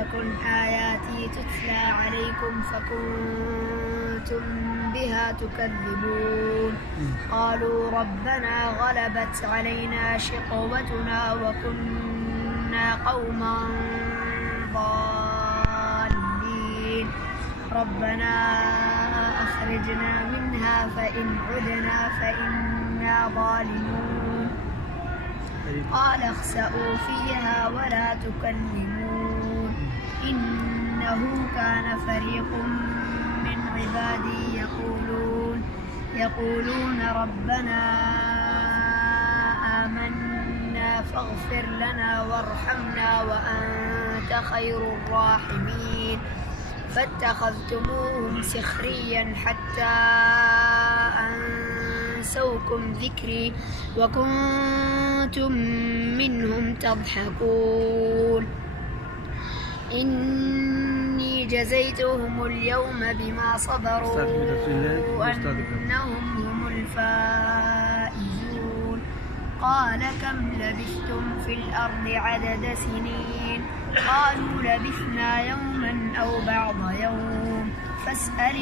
تكن آياتي تتلى عليكم فكنتم بها تكذبون قالوا ربنا غلبت علينا شقوتنا وكنا قوما ضالين ربنا أخرجنا منها فإن عدنا فإنا ظالمون قال اخسئوا فيها ولا تكلمون إنه كان فريق من عبادي يقولون ربنا آمنا فاغفر لنا وارحمنا وأنت خير الراحمين فاتخذتموهم سخريا حتى أنسوكم ذكري وكنتم منهم تضحكون إني جزيتهم اليوم بما صبروا أنهم هم الفائزون قال كم لبثتم في الأرض عدد سنين قالوا لبثنا يوما أو بعض يوم فاسأل